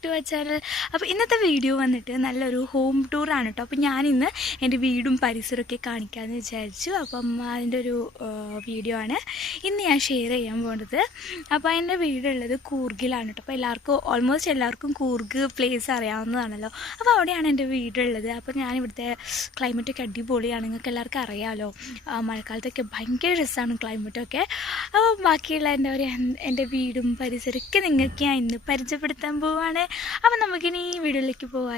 parte channel അപ്പോൾ ഇന്നത്തെ video വന്നിട്ട് നല്ലൊരു ഹോം ടൂറാണ് കേട്ടോ അപ്പോൾ ഞാനിന്ന് എന്റെ വീടും പരിസരമൊക്കെ കാണിക്കാമെന്ന് വിചാരിച്ചു. അപ്പം അതിന്റെ ഒരു വീഡിയോ ആണ് ഇന്ന് ഞാൻ ഷെയർ ചെയ്യാൻ പോകുന്നത് അപ്പോൾ എന്റെ വീടുള്ളത് കൂർഗിലാണ് കേട്ടോ അപ്പോൾ എല്ലാവർക്കും ഓൾമോസ്റ്റ് എല്ലാവർക്കും കൂർഗ് പ്ലേസ് അറിയാവുന്നതാണല്ലോ. അപ്പോൾ അവിടെയാണ് എന്റെ വീടുള്ളത്. അപ്പോൾ ഞാൻ ഇവിടുത്തെ ക്ലൈമറ്റൊക്കെ അടിപൊളിയാണ്. നിങ്ങൾക്ക് എല്ലാവർക്കും അറിയാമല്ലോ മഴക്കാലത്തൊക്കെ ഭയങ്കര രസമാണ് ക്ലൈമറ്റൊക്കെ അപ്പോൾ ബാക്കിയുള്ള എന്റെ ഒരു എന്റെ വീടും പരിസരമൊക്കെ നിങ്ങൾക്ക് ഞാൻ ഇന്ന് പരിചയപ്പെടുത്താൻ പോവാണ്. അപ്പോൾ നമുക്കിനി ഈ വീഡിയോയിലേക്ക് പോകാം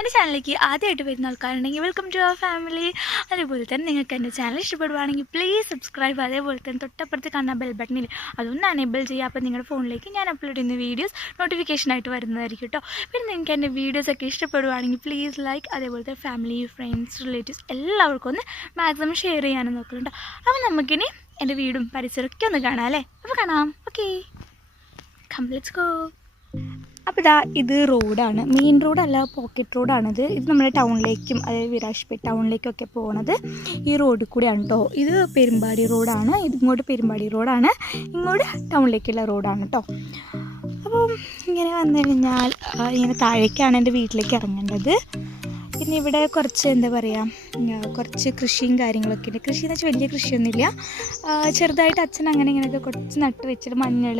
എന്റെ ചാനലിലേക്ക് ആദ്യമായിട്ട് വരുന്ന ആൾക്കാരുണ്ടെങ്കിൽ വെൽക്കം ടു അവർ ഫാമിലി അതേപോലെ തന്നെ നിങ്ങൾക്ക് എന്റെ ചാനൽ ഇഷ്ടപ്പെടുവാണെങ്കിൽ പ്ലീസ് സബ്സ്ക്രൈബ് അതേപോലെ തന്നെ തൊട്ടപ്പുറത്ത് കാണുന്ന ബെൽ ബട്ടണിൽ അതൊന്ന് അനേബിൾ ചെയ്യുക. അപ്പോൾ നിങ്ങളുടെ ഫോണിലേക്ക് ഞാൻ അപ്ലോഡ് ചെയ്യുന്ന വീഡിയോസ് നോട്ടിഫിക്കേഷനായിട്ട് വരുന്നതായിരിക്കും കേട്ടോ പിന്നെ നിങ്ങൾക്ക് എന്റെ വീഡിയോസൊക്കെ ഇഷ്ടപ്പെടുവാണെങ്കിൽ പ്ലീസ് ലൈക്ക് അതേപോലെ തന്നെ ഫാമിലി ഫ്രണ്ട്സ് റിലേറ്റീവ്സ് എല്ലാവർക്കും ഒന്ന് മാക്സിമം ഷെയർ ചെയ്യാനും നോക്കുന്നുണ്ട് അപ്പോൾ നമുക്കിനി എന്റെ വീടും പരിസരമൊക്കെ ഒന്ന് കാണാം അല്ലേ? അപ്പോൾ കാണാം. ഓക്കെ കംപ്ലീറ്റ് ഗോ അപ്പോൾ ഇതാ ഇത് റോഡാണ്. മെയിൻ റോഡല്ല പോക്കറ്റ് റോഡാണിത്. ഇത് നമ്മുടെ ടൗണിലേക്കും അതായത് വിരാജ്പേട്ട് ടൗണിലേക്കൊക്കെ പോകണത് ഈ റോഡിൽ കൂടെയാണ് കേട്ടോ ഇത് പെരുമ്പാടി റോഡാണ്. ഇത് ഇങ്ങോട്ട് പെരുമ്പാടി റോഡാണ്. ഇങ്ങോട്ട് ടൗണിലേക്കുള്ള റോഡാണ് കേട്ടോ അപ്പം ഇങ്ങനെ വന്നു കഴിഞ്ഞാൽ ഇങ്ങനെ താഴേക്കാണ് എന്റെ വീട്ടിലേക്ക് ഇറങ്ങേണ്ടത്. പിന്നെ ഇവിടെ കുറച്ച് എന്താ പറയുക കുറച്ച് കൃഷിയും കാര്യങ്ങളൊക്കെ ഉണ്ട്. കൃഷി എന്ന് വെച്ചാൽ വലിയ കൃഷിയൊന്നുമില്ല. ചെറുതായിട്ട് അച്ഛൻ അങ്ങനെ ഇങ്ങനെയൊക്കെ കുറച്ച് നട്ട് വെച്ചിട്ട് മഞ്ഞൾ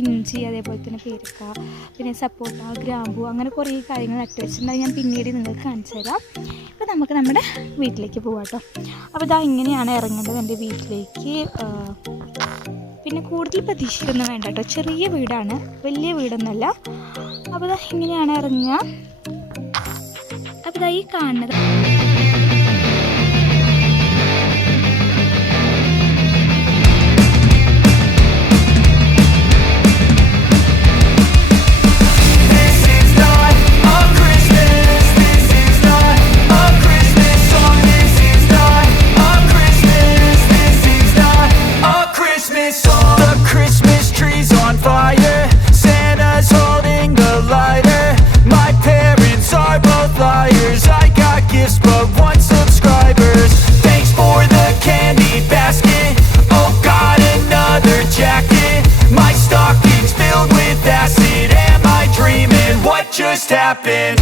ഇഞ്ചി അതേപോലെ തന്നെ പേരക്ക പിന്നെ സപ്പോട്ട ഗ്രാമ്പു അങ്ങനെ കുറേ കാര്യങ്ങൾ നട്ട് വെച്ചിട്ടുണ്ട്. ഞാൻ പിന്നീട് നിങ്ങൾക്ക് കാണിച്ചു തരാം. അപ്പോൾ നമുക്ക് നമ്മുടെ വീട്ടിലേക്ക് പോകാം കേട്ടോ. അപ്പോൾ ഇതാ ഇങ്ങനെയാണ് ഇറങ്ങേണ്ടത് എന്റെ വീട്ടിലേക്ക്. പിന്നെ കൂടുതൽ പ്രതീക്ഷിക്കൊന്നും വേണ്ട കേട്ടോ. ചെറിയ വീടാണ് വലിയ വീടൊന്നുമല്ല. അപ്പോൾ ഇങ്ങനെയാണ് ഇറങ്ങുക. അപ്പോൾ ഇതാ ഈ കാണുന്നത്. happen.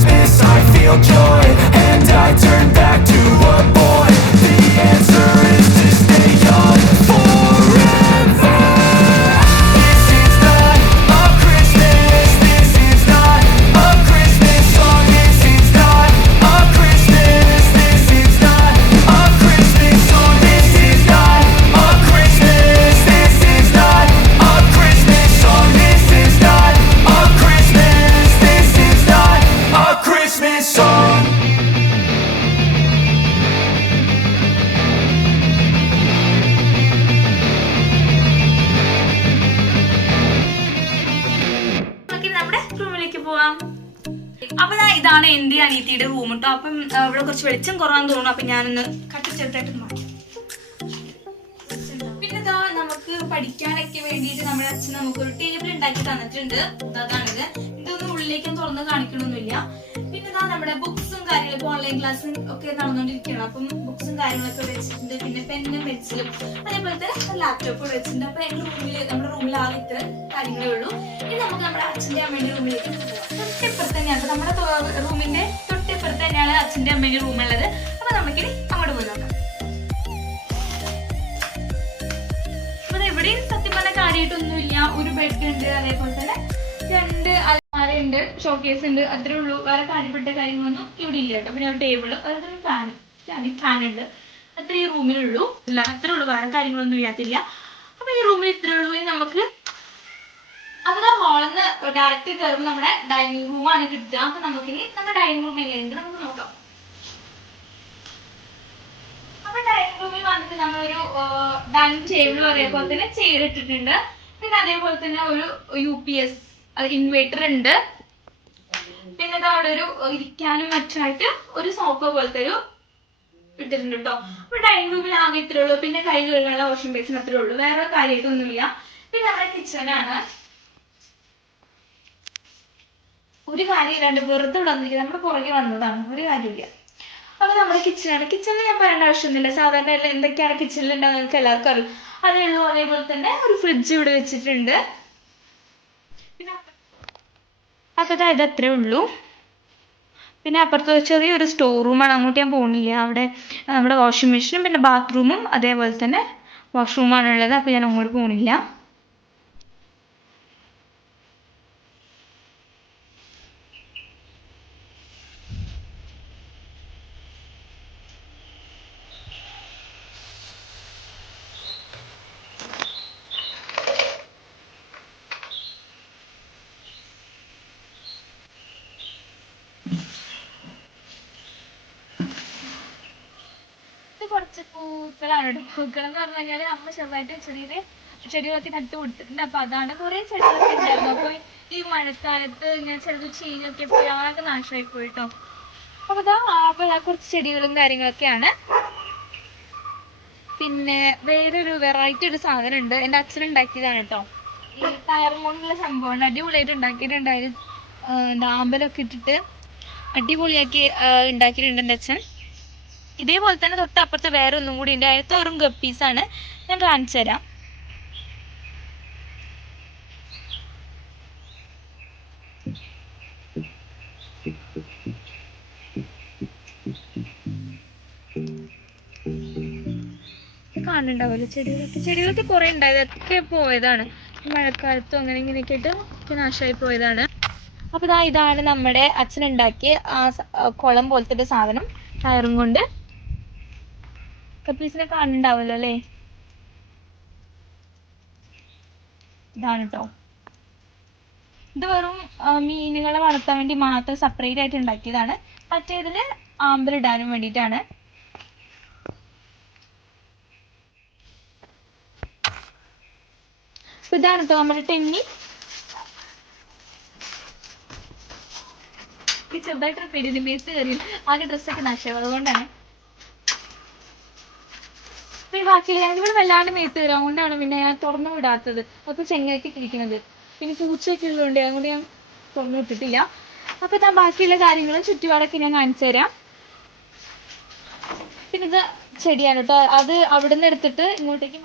Christmas I feel joy, and I turn back to അനീത്തിയുടെ റൂം കേട്ടോ അപ്പം അവിടെ കുറച്ച് വെളിച്ചം കുറവാന്ന് തോന്നുന്നു. അപ്പം ഞാനൊന്ന് കട്ടിച്ചെടുത്തായിട്ട് മാറ്റാം. പിന്നെ ഇതാ നമുക്ക് പഠിക്കാനൊക്കെ വേണ്ടിയിട്ട് നമ്മുടെ അച്ഛൻ നമുക്ക് ഒരു ടേബിൾ ഉണ്ടാക്കി തന്നിട്ടുണ്ട്. അതാണിത്. ഇതൊന്നും ഉള്ളിലേക്കും തുറന്ന് കാണിക്കണമൊന്നുമില്ല. പിന്നെ ഇതാ നമ്മുടെ ബുക്സും കാര്യങ്ങളും ഓൺലൈൻ ക്ലാസ്സും ഒക്കെ നടന്നുകൊണ്ടിരിക്കുകയാണ്. അപ്പം ബുക്സും കാര്യങ്ങളൊക്കെ വെച്ചിട്ടുണ്ട്. പിന്നെ പെന്നും പെൻസിലും അതേപോലത്തെ ലാപ്ടോപ്പ് വെച്ചിട്ടുണ്ട്. അപ്പൊ എന്റെ റൂമിൽ നമ്മുടെ റൂമിൽ ആകെ ഇത്ര കാര്യങ്ങളേ ഉള്ളൂ. ഇനി നമുക്ക് നമ്മുടെ അച്ഛന്റെ അമ്മയുടെ റൂമിലേക്ക് തൊട്ടിപ്പുറത്ത് തന്നെയാണ്. നമ്മുടെ റൂമിന്റെ തൊട്ടിപ്പുറത്ത് തന്നെയാണ് അച്ഛന്റെ അമ്മയുടെ റൂമുള്ളത്. അപ്പൊ നമുക്കിനി അങ്ങോട്ട് പോയി നോക്കാം. അപ്പൊ എവിടെയും സത്യം പറഞ്ഞ കാര്യമായിട്ടൊന്നുമില്ല. ഒരു ബെഡ് ഉണ്ട്. അതേപോലെ തന്നെ രണ്ട് അലമാരയുണ്ട് ഷോക്കേസ് ഉണ്ട് അത്രേ ഉള്ളൂ. വേറെ കാര്യപ്പെട്ട കാര്യങ്ങളൊന്നും ഇവിടെ ഇല്ല കേട്ടോ. പിന്നെ ഒരു ടേബിൾ അതൊരു ഫാൻ ഫാൻ ഉണ്ട്. അത്രേ ഈ റൂമിലുള്ളൂ ഇല്ല അത്രേ ഉള്ളൂ. വേറെ കാര്യങ്ങളൊന്നും ഇല്ലാത്തില്ല. അപ്പൊ ഈ റൂമിൽ ഇത്രേ ഉള്ളൂ. ഇനി നമുക്ക് അവിടെ ഹാളിന്ന് ഡയറക്റ്റ് കയറുമ്പോൾ നമ്മുടെ ഡൈനിങ് റൂമാണ് കിട്ടുക. അപ്പൊ നമുക്കിനി നമ്മുടെ ഡൈനിങ് റൂം എങ്ങനെയുണ്ട് നമുക്ക് നോക്കാം. അപ്പൊ ഡൈനിങ് റൂമിൽ വന്നിട്ട് നമ്മളൊരു ഡൈനിങ് ടേബിൾ അതേപോലെ തന്നെ ചെയർ ഇട്ടിട്ടുണ്ട്. പിന്നെ അതേപോലെ തന്നെ ഒരു യു പി എസ് ഇൻവേർട്ടർ ഉണ്ട്. പിന്നെ അവിടെ ഒരു ഇരിക്കാനും മറ്റുമായിട്ട് ഒരു സോഫ പോലത്തെ ഒരു ഇട്ടിട്ടുണ്ട് കേട്ടോ അപ്പൊ ഡൈനിങ് റൂമിൽ ആകെ ഇത്രേ ഉള്ളൂ. പിന്നെ കൈ കഴുകാനുള്ള വാഷിംഗ് ബേസിൻ അത്രേ ഉള്ളൂ. വേറെ കാര്യമായിട്ടൊന്നുമില്ല പിന്നെ നമ്മുടെ കിച്ചണാണ് ഒരു കാര്യം ഇല്ലാണ്ട് വെറുതെ ഇവിടെ വന്നിരിക്കുന്നത് നമ്മുടെ പുറകെ വന്നതാണ്. ഒരു കാര്യമില്ല അപ്പൊ നമ്മുടെ കിച്ചണാണ് കിച്ചണിൽ ഞാൻ പറയേണ്ട ആവശ്യമൊന്നുമില്ല. സാധാരണ എന്തൊക്കെയാണ് കിച്ചണിൽ ഉണ്ടാകുന്നത് നിങ്ങൾക്ക് എല്ലാവർക്കും അറിയാം. അതേപോലെ തന്നെ ഒരു ഫ്രിഡ്ജ് ഇവിടെ വെച്ചിട്ടുണ്ട് പിന്നെ അപ്പൊ ഇതാ ഇത് അത്രേ ഉള്ളൂ. പിന്നെ അപ്പുറത്ത് ചെറിയൊരു സ്റ്റോർ റൂമാണ് അങ്ങോട്ട് ഞാൻ പോകുന്നില്ല അവിടെ നമ്മുടെ വാഷിംഗ് മെഷീനും പിന്നെ ബാത്റൂമും അതേപോലെ തന്നെ വാഷ്റൂമാണ് ഉള്ളത് അപ്പൊ ഞാൻ അങ്ങോട്ട് പോകുന്നില്ല ഇത് കുറച്ച് പൂക്കളാണ് കേട്ടോ പൂക്കൾ എന്ന് പറഞ്ഞു കഴിഞ്ഞാൽ അമ്മ ചെറുതായിട്ട് ചെറിയൊരു ചെടികളൊക്കെ നട്ട് കൊടുത്തിട്ടുണ്ട്. അപ്പൊ അതാണ് കുറെ ചെടികളൊക്കെ ഉണ്ടായിരുന്നു അപ്പൊ ഈ മഴക്കാലത്ത് ഇങ്ങനെ ചെറുത് ചീഞ്ഞൊക്കെ പോയി ആകെ നാശമായി പോയിട്ടോ. അപ്പൊ ഇതാ അപ്പൊ കുറച്ച് ചെടികളും കാര്യങ്ങളൊക്കെയാണ്. പിന്നെ വേറൊരു വെറൈറ്റി ഒരു സാധനം ഉണ്ട് എന്റെ അച്ഛൻ ഉണ്ടാക്കിയതാണ് കേട്ടോ ഈ ടയർ കൊണ്ടുള്ള സംഭവമാണ്. അടിപൊളിയായിട്ട് ഉണ്ടാക്കിയിട്ടുണ്ടായിരുന്നു എന്താ ആമ്പലൊക്കെ ഇട്ടിട്ട് അടിപൊളിയാക്കി ഉണ്ടാക്കിയിട്ടുണ്ട് എന്റെ അച്ഛൻ. ഇതേപോലെ തന്നെ തൊട്ടപ്പുറത്ത് വേറെ ഒന്നും കൂടി ഉണ്ട്. അതിനകത്ത് വെറും ഗപ്പീസാണ് ഞാൻ കാണിച്ചു തരാം. കാണുന്നുണ്ടാവുമല്ലോ. ചെടികളൊക്കെ. ചെടികളൊക്കെ കുറെ ഉണ്ടായത്. ഒക്കെ പോയതാണ്. മഴക്കാലത്തും അങ്ങനെ ഇങ്ങനെയൊക്കെ ആയിട്ട് ഒക്കെ നാശമായി പോയതാണ്. അപ്പൊ ഇതാ ഇതാണ് നമ്മുടെ അച്ഛൻ ഉണ്ടാക്കിയ ആ കുളം പോലത്തെ സാധനം. ടയറും കൊണ്ട് കപ്പീസിനെ കാണുന്നുണ്ടാവുമല്ലോ അല്ലേ? ഇതാണ് കേട്ടോ ഇത് വെറും മീനുകളെ വളർത്താൻ വേണ്ടി മാത്രം സെപ്പറേറ്റ് ആയിട്ട് ഉണ്ടാക്കിയതാണ്. മറ്റേതിൽ ആമ്പലിടാനും വേണ്ടിയിട്ടാണ്. ഇതാണ് കേട്ടോ നമ്മുടെ ടെന്നി ചെറുതായിട്ട് പെരുതി മേത്ത് കയറി ആകെ ഡ്രസ്സൊക്കെ നാശം അതുകൊണ്ടാണ് ബാക്കിയില്ല ഇവിടെ വല്ലാണ്ട് മേത്ത് വരും അതുകൊണ്ടാണ് പിന്നെ ഞാൻ തുറന്നു വിടാത്തത്. അപ്പൊ ചെങ്ങയൊക്കെ ഇരിക്കുന്നത് പിന്നെ പൂച്ചയൊക്കെ ഉള്ളതുകൊണ്ട് അതുകൊണ്ട് ഞാൻ തുറന്നു വിട്ടിട്ടില്ല. അപ്പൊ ഞാൻ ബാക്കിയുള്ള കാര്യങ്ങളും ചുറ്റുപാടൊക്കെ ഞാൻ കാണിച്ചു തരാം. പിന്നെ ഇത് ചെടിയാണ് കേട്ടോ. അത് അവിടെ നിന്ന് എടുത്തിട്ട് ഇങ്ങോട്ടേക്ക്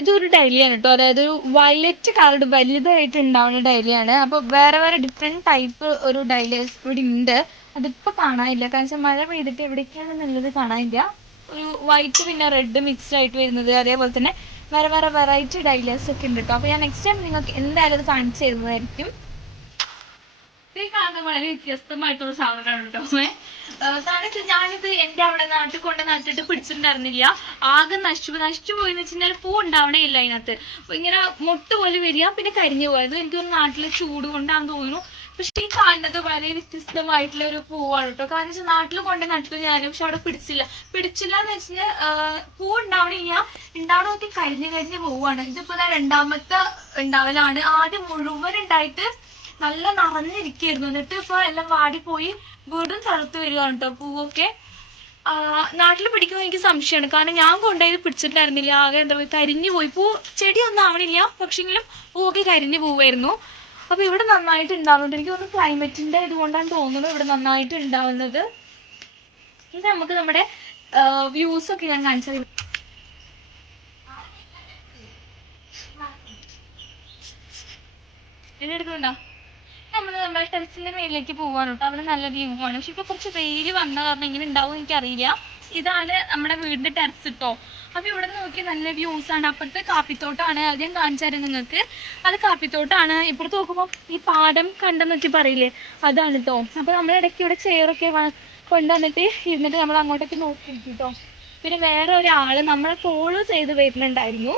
ഇതൊരു ഡയലിയാണ് കേട്ടോ. അതായത് ഒരു വയലറ്റ് കളർഡ് വലുതായിട്ട് ഉണ്ടാവുന്ന ഡയലിയാണ് അപ്പോൾ വേറെ വേറെ ഡിഫറെന്റ് ടൈപ്പ് ഒരു ഡൈലേഴ്സ് ഇവിടെ ഉണ്ട്. അതിപ്പോ കാണാനില്ല. കാരണം വെച്ചാൽ മഴ പെയ്തിട്ട് എവിടേക്കാണെന്നുള്ളത് കാണാനില്ല. ഒരു വൈറ്റ് പിന്നെ റെഡ് മിക്സ്ഡ് ആയിട്ട് വരുന്നത്. അതേപോലെ തന്നെ വേറെ വേറെ വെറൈറ്റി ഡൈലേഴ്സ് ഒക്കെ ഉണ്ട് കേട്ടോ അപ്പോൾ ഞാൻ നെക്സ്റ്റ് ടൈം നിങ്ങൾക്ക് എന്തായാലും അത് കാണിച്ചു തരുന്നതായിരിക്കും വളരെ വ്യത്യസ്തമായിട്ടുള്ള സാധനമാണ് കേട്ടോ വെച്ചാൽ ഞാനിത് എന്റെ അവിടെ നാട്ടിൽ കൊണ്ട് നട്ടിട്ട് പിടിച്ചിട്ടുണ്ടായിരുന്നില്ല. ആകെ നശിച്ചു നശിച്ചു പോയെന്ന് വെച്ചിട്ടുണ്ടെങ്കിൽ പൂ ഉണ്ടാവണേ ഇല്ല അതിനകത്ത് ഇങ്ങനെ മുട്ട പോലെ വരിക പിന്നെ കരിഞ്ഞു പോയത് എനിക്ക് ഒരു നാട്ടിലെ ചൂട് കൊണ്ടാണെന്ന് തോന്നുന്നു. പക്ഷെ ഈ കാണുന്നത് വളരെ വ്യത്യസ്തമായിട്ടുള്ള ഒരു പൂവാണ് കേട്ടോ കാരണം വെച്ചാൽ നാട്ടിൽ കൊണ്ട് നട്ടു ഞാൻ പക്ഷെ അവിടെ പിടിച്ചില്ല. പിടിച്ചില്ല എന്ന് വെച്ചാൽ പൂ ഉണ്ടാവണില്ല ഉണ്ടാവണമൊക്കെ കരിഞ്ഞ് കരിഞ്ഞ് പോവാണ്. ഇതിപ്പോ രണ്ടാമത്തെ ഉണ്ടാവലാണ്. ആദ്യം മുഴുവൻ ഉണ്ടായിട്ട് നല്ല നിറഞ്ഞിരിക്കായിരുന്നു. എന്നിട്ട് ഇപ്പൊ എല്ലാം വാടിപ്പോയി വീണ്ടും തളർത്ത് വരികയാണ് കേട്ടോ പൂവൊക്കെ. നാട്ടിൽ പിടിക്കുമ്പോൾ എനിക്ക് സംശയമാണ്. കാരണം ഞാൻ കൊണ്ടുപോയത് പിടിച്ചിട്ടുണ്ടായിരുന്നില്ല. ആകെ എന്താ പറയുക കരിഞ്ഞു പോയി. പൂ ചെടിയൊന്നും ആവണില്ല. പക്ഷെങ്കിലും പൂവൊക്കെ കരിഞ്ഞു പോവായിരുന്നു. അപ്പൊ ഇവിടെ നന്നായിട്ട് ഉണ്ടാവുന്നുണ്ട് എനിക്ക് തോന്നുന്നു ക്ലൈമറ്റിന്റെ ഇതുകൊണ്ടാണ് തോന്നുന്നത് ഇവിടെ നന്നായിട്ട് ഉണ്ടാവുന്നത് ഇത് നമുക്ക് നമ്മുടെ വ്യൂസ് ഒക്കെ ഞാൻ കാണിച്ചു തരാം. ഇത് എടുക്കുന്നുണ്ടോ? നമ്മൾ നമ്മുടെ ടെറസിന്റെ മേലിലേക്ക് പോവാണ് കേട്ടോ. അവിടെ നല്ല വ്യൂ ആണ്. പക്ഷെ ഇപ്പൊ കുറച്ച് വെയിൽ വന്ന കാരണം എങ്ങനെ ഉണ്ടാവും എനിക്കറിയില്ല. ഇതാണ് നമ്മുടെ വീടിന്റെ ടെറസ് കേട്ടോ അപ്പൊ ഇവിടെ നോക്കി നല്ല വ്യൂസ് ആണ്. അപ്പുറത്തെ കാപ്പിത്തോട്ടാണ് അത് ഞാൻ കാണിച്ചു തരാം നിങ്ങൾക്ക്. അത് കാപ്പിത്തോട്ടാണ്. ഇപ്പുറത്ത് നോക്കുമ്പോൾ ഈ പാടം കണ്ടെന്നൊക്കെ പറയില്ലേ? അതാണ് കേട്ടോ അപ്പൊ നമ്മൾ ഇടയ്ക്ക് ഇവിടെ ചെയറൊക്കെ കൊണ്ടുവന്നിട്ട് ഇരുന്നിട്ട് നമ്മൾ അങ്ങോട്ടേക്ക് നോക്കി കേട്ടോ പിന്നെ വേറെ ഒരാൾ നമ്മളെ ഫോളോ ചെയ്ത് വരുന്നുണ്ടായിരുന്നു.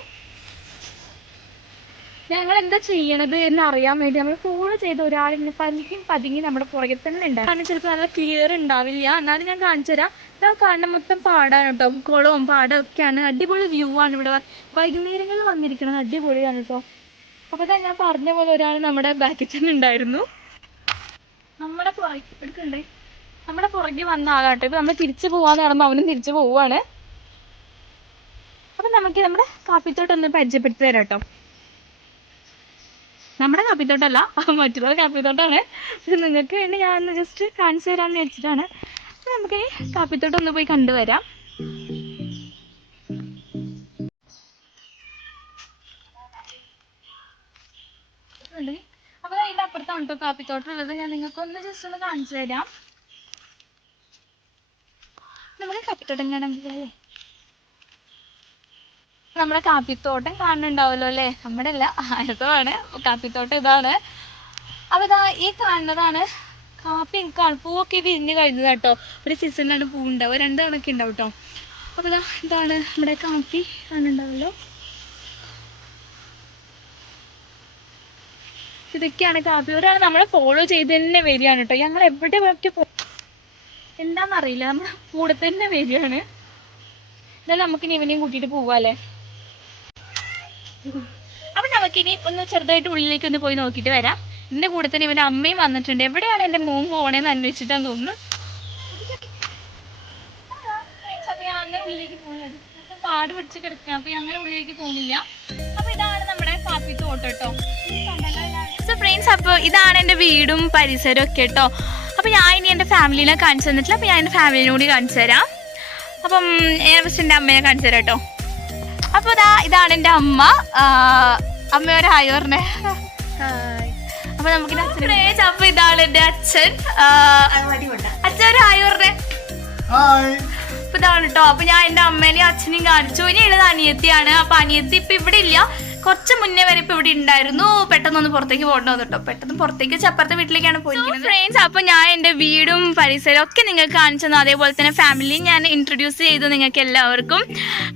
ഞങ്ങൾ എന്താ ചെയ്യണത് എന്ന് അറിയാൻ വേണ്ടി നമ്മൾ ഫോളോ ചെയ്ത ഒരാളിങ്ങനെ പതുങ്ങി പതുങ്ങി നമ്മുടെ പുറകെ തന്നെ ഉണ്ടാവും കാരണം ചിലപ്പോൾ നല്ല ക്ലിയർ ഉണ്ടാവില്ല. എന്നാലും ഞാൻ കാണിച്ചു തരാം. ഞാൻ കാണുന്ന മൊത്തം പാടാണ് കേട്ടോ. കുളവും പാടവും ഒക്കെയാണ് അടിപൊളി വ്യൂ ആണ് ഇവിടെ. വൈകുന്നേരങ്ങളിൽ വന്നിരിക്കുന്നത് അടിപൊളിയാണ് കേട്ടോ. അപ്പോൾ തന്നെ ഞാൻ പറഞ്ഞ പോലെ ഒരാൾ നമ്മുടെ ബാക്കിൽ തന്നെ ഉണ്ടായിരുന്നു. നമ്മുടെ എടുക്കണ്ടേ? നമ്മുടെ പുറകെ വന്ന ആളാട്ടോ ഇപ്പൊ നമ്മൾ തിരിച്ചു പോവാന്ന് പറയുമ്പോൾ അവനും തിരിച്ചു പോവാണ്. അപ്പൊ നമുക്ക് നമ്മുടെ കാപ്പിത്തോട്ടൊന്ന് പരിചയപ്പെടുത്തി തരാം കേട്ടോ. നമ്മുടെ കാപ്പിത്തോട്ടല്ല മറ്റുള്ള കാപ്പിത്തോട്ടാണ്. നിങ്ങൾക്ക് വേണ്ടി ഞാൻ ജസ്റ്റ് കാണിച്ചു തരാമെന്ന് വെച്ചിട്ടാണ് നമുക്ക് കാപ്പിത്തോട്ടം ഒന്ന് പോയി കണ്ടുവരാം. അപ്പോൾ അപ്പൊ അതിന്റെ അപ്പുറത്താണ് കേട്ടോ കാപ്പിത്തോട്ടം ഉള്ളത്. ഞാൻ നിങ്ങൾക്ക് ഒന്ന് ജസ്റ്റ് ഒന്ന് കാണിച്ചു തരാം. നമുക്ക് കാപ്പിത്തോട്ടം കാണാൻ അല്ലേ നമ്മുടെ കാപ്പിത്തോട്ടം കാണുന്നുണ്ടാവല്ലോ അല്ലേ? നമ്മുടെ അല്ല ആയിരത്തോണ് കാപ്പിത്തോട്ടം ഇതാണ്. അപ്പൊ ഇതാ ഈ കാണുന്നതാണ് കാപ്പി കാ- പൂവൊക്കെ വിരിഞ്ഞ് കഴിഞ്ഞത് കേട്ടോ. ഒരു സീസണിലാണ് പൂ ഉണ്ടാവുക രണ്ട് ഉണ്ടാവും കേട്ടോ. അപ്പൊ ഇതാ ഇതാണ് നമ്മുടെ കാപ്പി കാണുന്നുണ്ടാവല്ലോ ഇതൊക്കെയാണ് കാപ്പി. ഒരാൾ നമ്മളെ ഫോളോ ചെയ്ത് തന്നെ വരികയാണ് കേട്ടോ. ഞങ്ങൾ എവിടെ ഒക്കെ പോ എന്താണെന്നറിയില്ല നമ്മുടെ കൂടെ തന്നെ വരികയാണ്. എന്നാലും നമുക്കിനി ഇവനെയും കൂട്ടിയിട്ട് പോവാല്ലേ അപ്പൊ നമുക്കിനി ഒന്ന് ചെറുതായിട്ട് ഉള്ളിലേക്ക് ഒന്ന് പോയി നോക്കിയിട്ട് വരാം. എന്റെ കൂടെ തന്നെ ഇവന്റെ അമ്മയും വന്നിട്ടുണ്ട്. എവിടെയാണ് എന്റെ മോൻ പോണേന്ന് അന്വേഷിച്ചിട്ടാന്ന് തോന്നുന്നു. അങ്ങനെ പാട് പിടിച്ച് കിടക്കുക അപ്പൊ അങ്ങനെ ഉള്ളിലേക്ക് പോകുന്നില്ല. അപ്പൊ ഇതാണ് നമ്മുടെ കേട്ടോ. സോ ഫ്രണ്ട്സ് അപ്പോൾ ഇതാണ് എന്റെ വീടും പരിസരവും ഒക്കെ കേട്ടോ. അപ്പോൾ ഞാൻ ഇനി എന്റെ ഫാമിലിനെ കാണിച്ചു തന്നിട്ടില്ല. അപ്പോൾ ഞാൻ എന്റെ ഫാമിലിനോട് കാണിച്ചു തരാം. അപ്പം ഞാൻ എന്റെ അമ്മയെ കാണിച്ചു തരാം കേട്ടോ. അപ്പോൾ ഇതാ ഇതാണ് എന്റെ അമ്മ. അമ്മയോട് അമ്മ ഒരു ഹായ് പറഞ്ഞേ അപ്പൊ നമുക്ക് അപ്പൊ ഇതാണ് എന്റെ അച്ഛൻ. അച്ഛൻ ഒരു ഹായ് പറഞ്ഞേ. ഹായ് അപ്പൊ ഇതാണ് കേട്ടോ അപ്പൊ ഞാൻ എന്റെ അമ്മേനെയും അച്ഛനെയും കാണിച്ചു. ഇനി ഉള്ളത് അനിയത്തിയാണ്. അപ്പൊ അനിയത്തി ഇപ്പൊ ഇവിടെ ഇല്ല. കുറച്ച് മുന്നേ വരെ ഇപ്പൊ ഇവിടെ ഉണ്ടായിരുന്നു പെട്ടെന്ന് ഒന്ന് പുറത്തേക്ക് പോകണ്ടോ കേട്ടോ. പെട്ടെന്ന് പുറത്തേക്ക് ചപ്പറത്തെ വീട്ടിലേക്കാണ് പോയിരിക്കുന്നത്. ഫ്രണ്ട്സ് അപ്പൊ ഞാൻ എന്റെ വീടും പരിസരവും ഒക്കെ നിങ്ങൾക്ക് കാണിച്ചു തന്നു. അതേപോലെ തന്നെ ഫാമിലിയും ഞാൻ ഇൻട്രൊഡ്യൂസ് ചെയ്തു നിങ്ങൾക്ക് എല്ലാവർക്കും.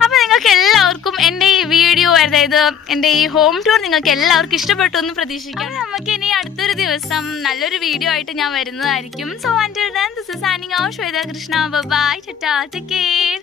അപ്പൊ നിങ്ങൾക്ക് എല്ലാവർക്കും എന്റെ ഈ വീഡിയോ അതായത് എന്റെ ഈ ഹോം ടൂർ നിങ്ങൾക്ക് എല്ലാവർക്കും ഇഷ്ടപ്പെട്ടു എന്ന് പ്രതീക്ഷിക്കാം നമുക്ക് ഇനി അടുത്തൊരു ദിവസം നല്ലൊരു വീഡിയോ ആയിട്ട് ഞാൻ വരുന്നതായിരിക്കും. സോ ആൻഡ് ദിസ് ഇസ് ആനിങ് ഔ ശ്വേത കൃഷ്ണ ബൈ ടാ ടേക്ക് കെയർ